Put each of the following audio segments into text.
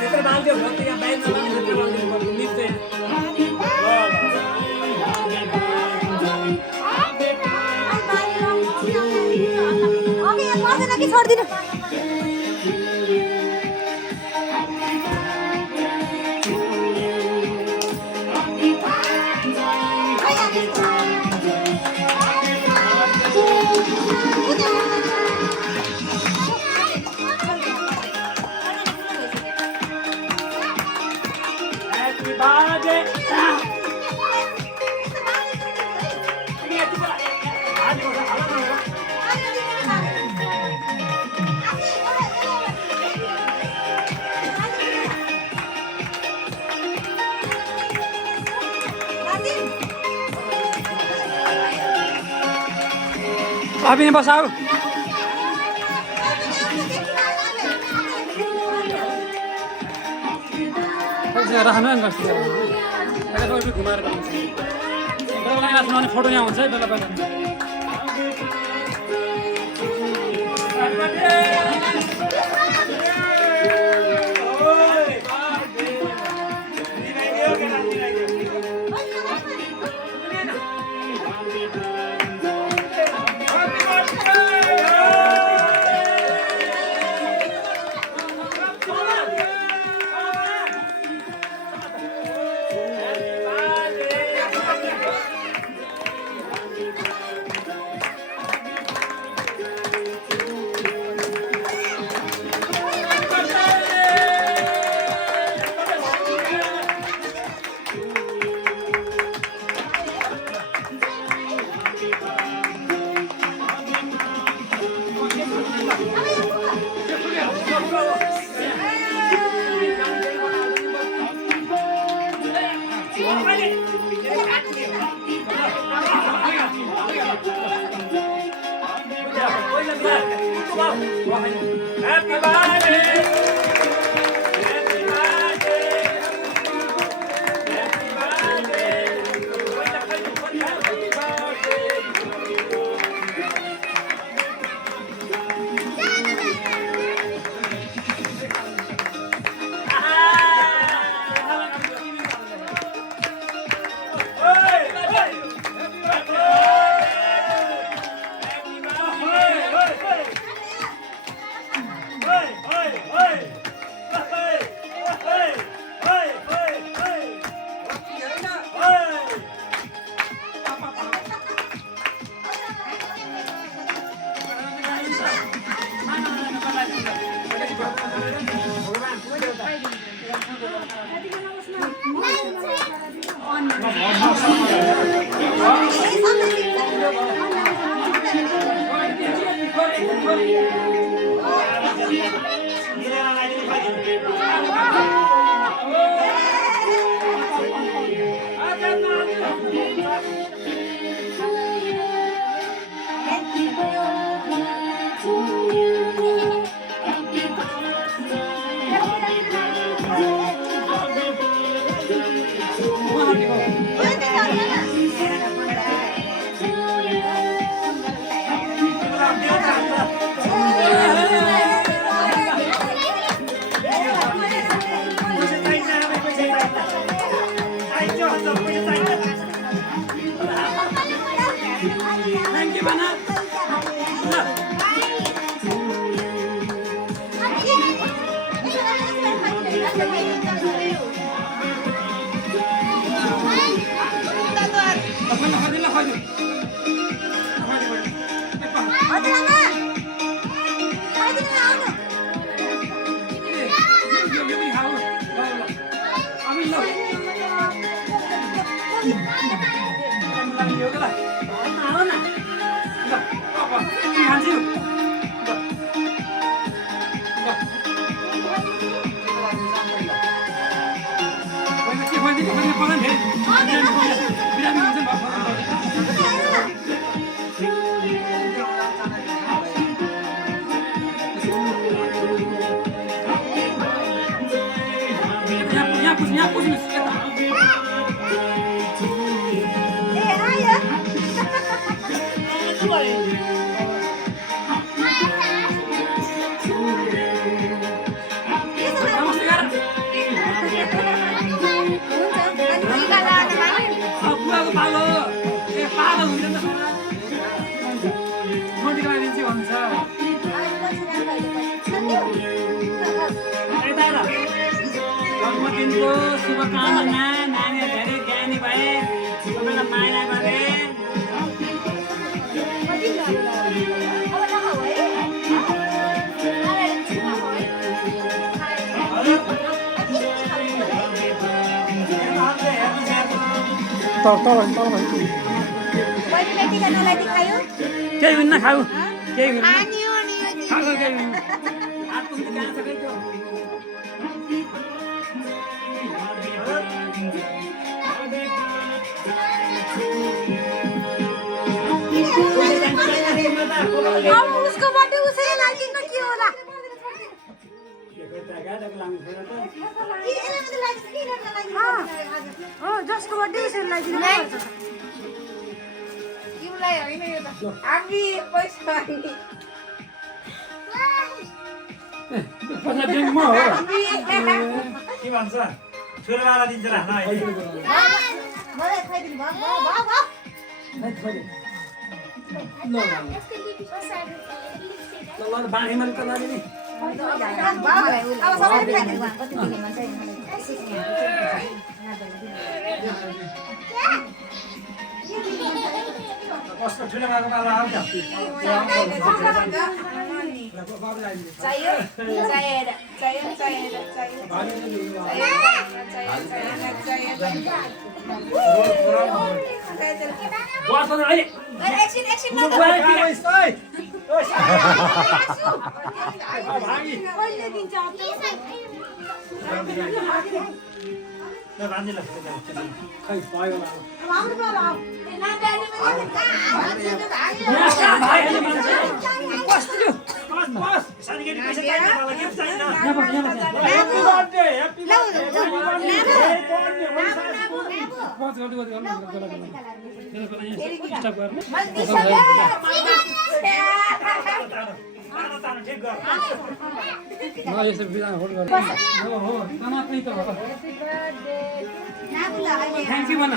भित्र बाल्दियो भने त यहाँ बाहिर नलाने भित्र बाल्दिनु पर्छ नित्य कि छोडिदिनु अभी नहीं बसाओ रहनु घुमाएर फोटो यहाँ हुन्छ है बेला बेला Happy birthday! मोटी लगाइदिन्छु भन्छ जन्मदिनको शुभकामना नानीहरू धेरै ज्ञानी भए सबैलाई माया गरे केही हुन्न खाऊ केही हुन्न खाऊ केही हुन्न हात पुग्नु कहाँ छ त्यो उसको बर्थडे उसैले लागिदिनु के होला जसको बर्थडे उसैले लागिदिनु तिमीलाई होइन यो त हामी पैसा के भन्छ छोरावाला दिन्छ र बाँडीमा त लागि नि कस्तो ठुलो भएको बाला आउँछ चाहियो चाहिएर चाहियो चाहिएर चाहियो एकछिन एकछिन यसो बिदा होल्ड गर्नु हो तनापै त हो थ्याङ्क यू भन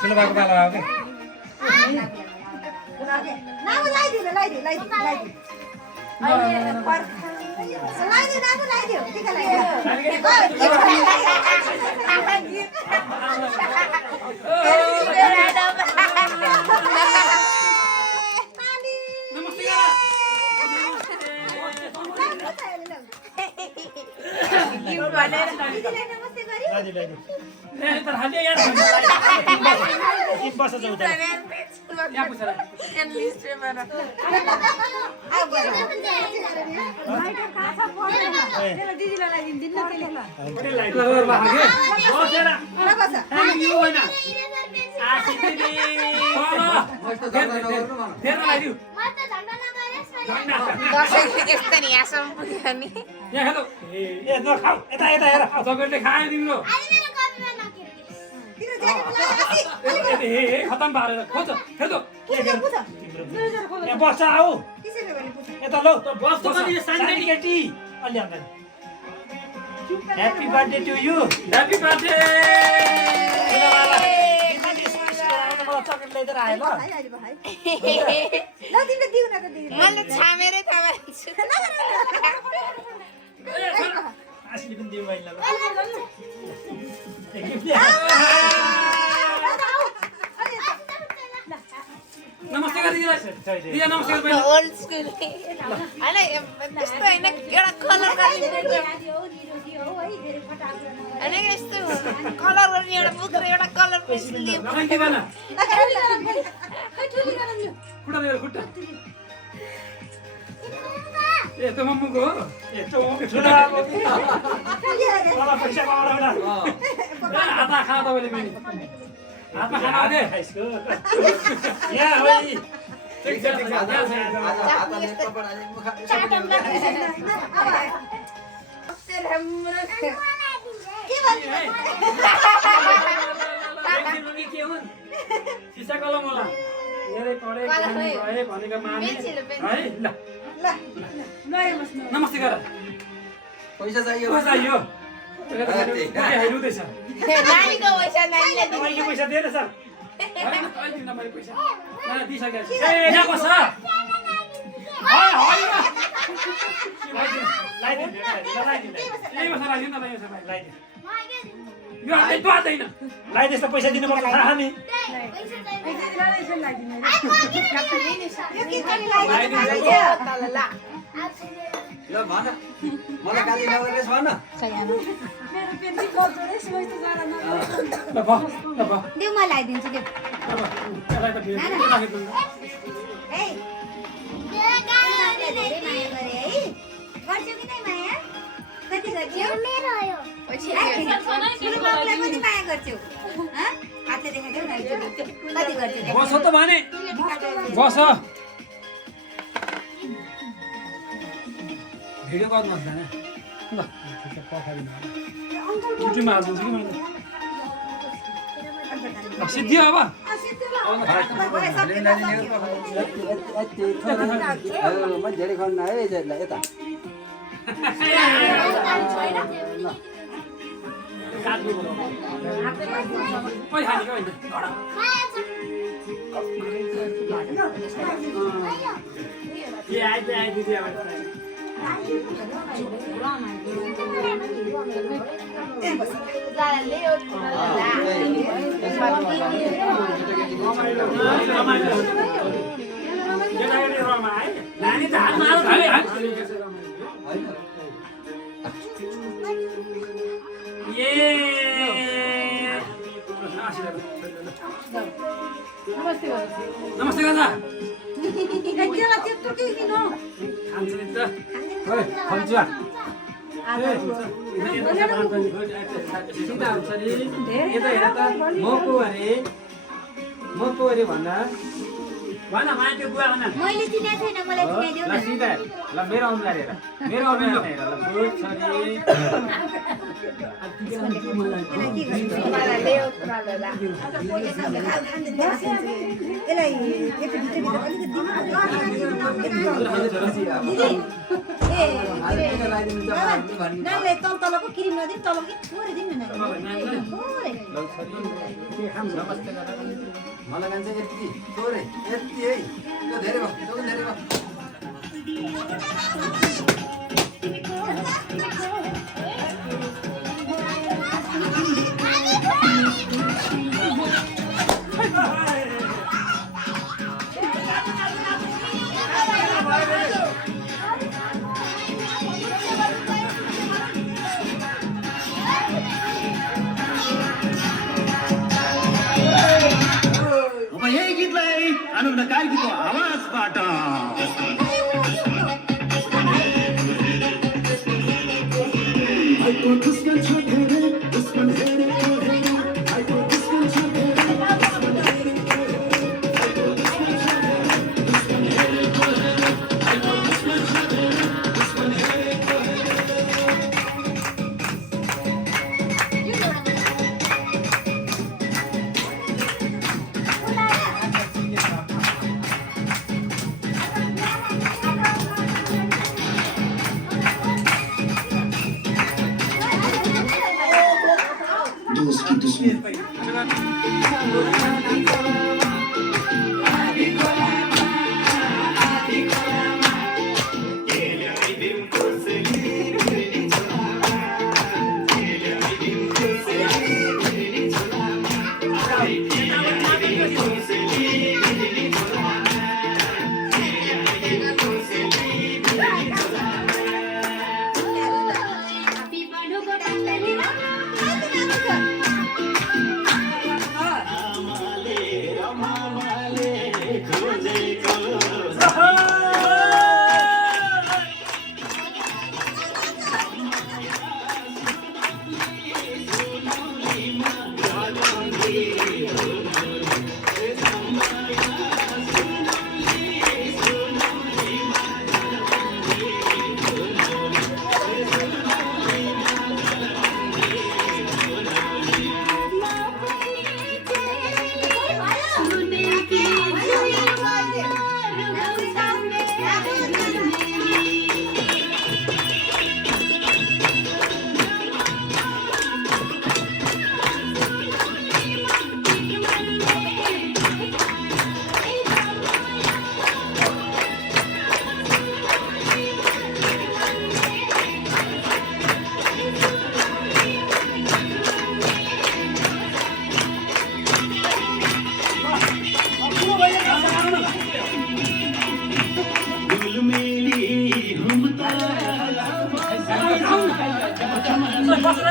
ठुलो भएको बाला हो कि खतम पारेर खोज हेर्दो बस्छ आऊ यता लौ बस्छ पनि सानी केटी अलि आउँदैन happy birthday to you happy birthday chocolate ल्याइदिएर आयो मैले छामेरै थाहा छु आशीले पनि दियो बहिनीलाई नमस्ते गरिदिनुहोस् दिया नमस्ते गर्नु ओल्ड स्कुल हैन त्यस्तो हैन एउटा कलर गर्ने हैन यस्तो कलर गर्ने एउटा बुक र एउटा कलर पेन्सिल लियो के भन खुट्टा लिएर खुट्टा ए त मम्मुको हो ए चौके ठुलो आएको तल पैसा कमाएर हातमा खाना तपाईँले पनि हातमा खाना दे यहाँ होइ के हुन् सिसा कलम होला धेरै पढे ज्ञानी भए भनेको माने है ल नमस्ते गर पैसा चाहियो पैसा चाहियो हेर्दैछ नानीको पैसा नानीले दिन्छ। तपाईँको पैसा दिएन सर अहिले दिन मैले पैसा दिइसकेको छु ए यहाँ बस यो हातै पादैन लाइदिएस् त पैसा दिनुपर्छ थाहा नि ल भन मलाई गाली नगर्नुहोस् भन देऊ म लगाइदिन्छु देऊ धेरै माया गरे है गर्छौ कि नै माया कति गर्छौ ठुलो बाबुलाई कति माया गर्छौ हातले देखाइदेऊ न कति गर्छौ बस त भने बस भिडियो गर्नु पर्दैन ल युट्युबमा हालिदिन्छु कि मैले सिद्धियो अब म धेरै खानु है यता नानी त हातमा हाल्यो नमस्ते गाजा खान्छ नि त खान्छ सिधा हुन्छ नि यता हेर त म को अरे भन्दा भन माया त्यो बुवा भन मैले चिनेको छैन मलाई चिनाइदेऊ ल न सिधा ल मेरो अनुहार हेर मेरो अनुहार हेर ल गुड छोरी यसलाई एकचोटि भित्रभित्र अलिकति नानीलाई तलको क्रिम नदिउँ तलको थोरै दिउँ न थोरै नमस्ते गर मलाई मान्छे यति थोरै यति है त्यो धेरै भयो त्यो धेरै भयो यही गीतलाई आनन्द कार्कीको आवाजबाट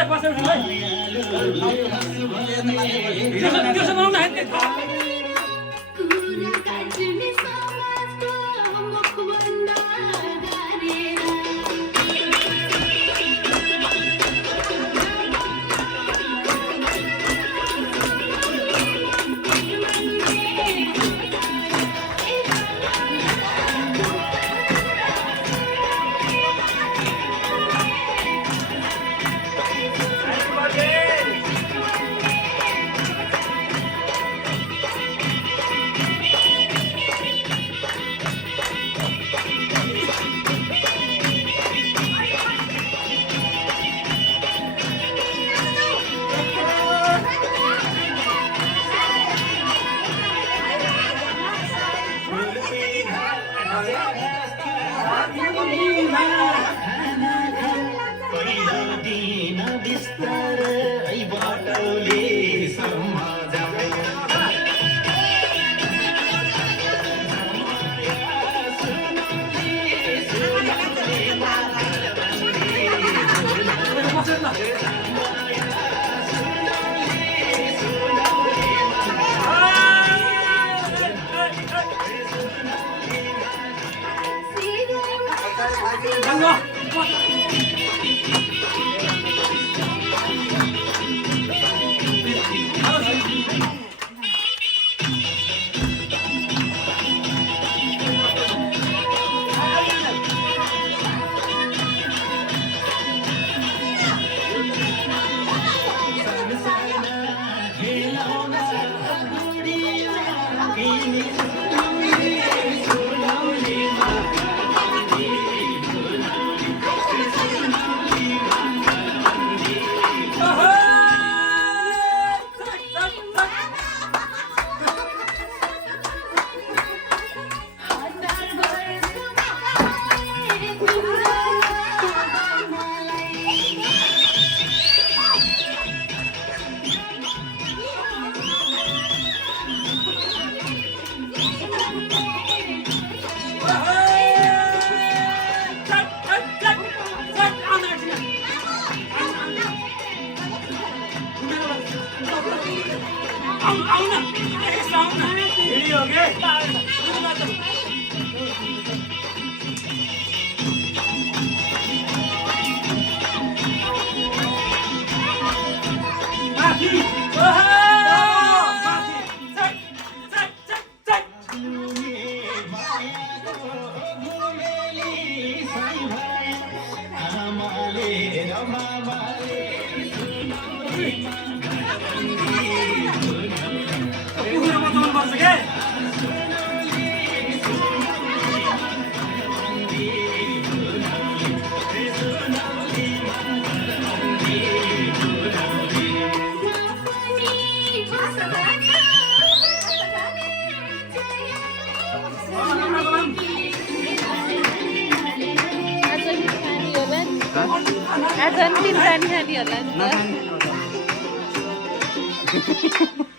बसेर भाइ त्यो समाउन है आज पनि 3 पानी खाने होला नि त